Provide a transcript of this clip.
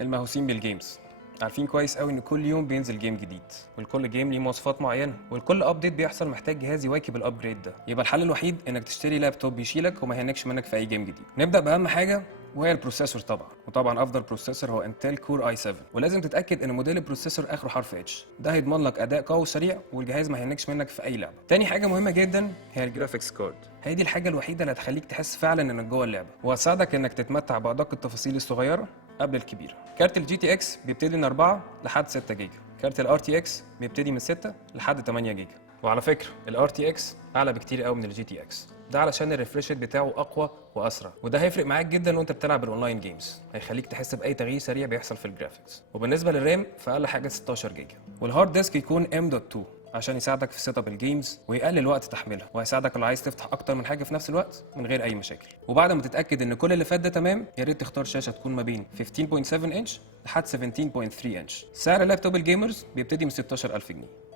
المهووسين بالجيمز عارفين كويس قوي ان كل يوم بينزل جيم جديد، والكل جيم ليه مواصفات معينه، والكل ابديت بيحصل محتاج جهاز يواكب الابجريد ده. يبقى الحل الوحيد انك تشتري لابتوب يشيلك وما يهنكش منك في اي جيم جديد. نبدا باهم حاجه وهي البروسيسور طبعا، وطبعا افضل بروسيسور هو انتل كور اي 7، ولازم تتاكد ان موديل البروسيسور اخره حرف اتش، ده هيضمن لك اداء قوي وسريع والجهاز ما يهنكش منك في اي لعبه. تاني حاجه مهمه جدا هي الجرافيكس كارد، هي دي الحاجه الوحيده اللي هتخليك تحس فعلا انك جوه اللعبه، وهتساعدك انك تتمتع بادق التفاصيل الصغيره قبل الكبيره. كارت الجي تي اكس بيبتدي من 4 لحد 6 جيجا، كارت الار تي اكس بيبتدي من 6 لحد 8 جيجا. وعلى فكره الار تي اكس اعلى بكتير قوي من الجي تي اكس، ده علشان الريفريش ريت بتاعه اقوى واسرع، وده هيفرق معاك جدا وانت بتلعب الاونلاين جيمز، هيخليك تحس باي تغيير سريع بيحصل في الجرافيكس. وبالنسبه للرام فاقل حاجه 16 جيجا، والهارد ديسك يكون M.2 عشان يساعدك في سيت اب الجيمز ويقلل وقت تحميلها، وهيساعدك لو عايز تفتح اكتر من حاجه في نفس الوقت من غير اي مشاكل. وبعد ما تتاكد ان كل اللي فات ده تمام، يا ريت تختار شاشه تكون ما بين 15.7 انش لحد 17.3 انش. سعر اللابتوب الجيمرز بيبتدي من 16000 جنيه.